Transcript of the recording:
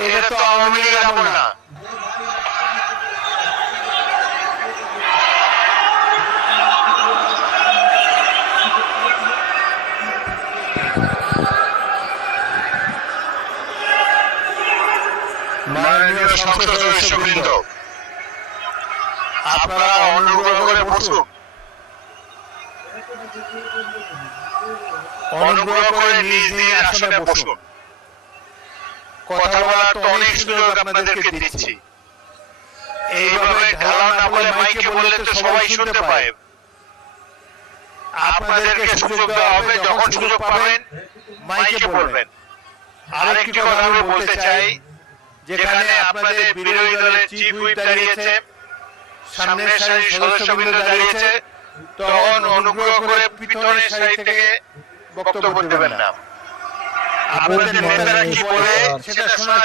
এটা তো আওয়ামী লীগের আমল না। মাননীয় সংসদ সদস্যবৃন্দ, আপনারা অনুগ্রহ করে বসুন। অনুগ্রহ করে নিজ নিজ আসনে বসুন। কথা বলার তো অনেক সুযোগ আপনাদেরকে দিচ্ছি, এইভাবে ঢালা না বলে মাইকে বললে তো সবাই শুনতে পায়। আপনাদেরকে সুযোগ দেওয়া হবে, যখন সুযোগ পাবেন মাইকে বলবেন। আরেকটি কথা আমি বলতে চাই, যেখানে আপনাদের বিরোধী দলের চিফ হুইপ দাঁড়িয়েছে, সামনের সারির সদস্যবৃন্দ দাঁড়িয়েছে, তখন অনুগ্রহ করে পিছনের সারি থেকে বক্তব্য দেবেন না। আপনাদের নেতারা কি বলে সেটা শোনার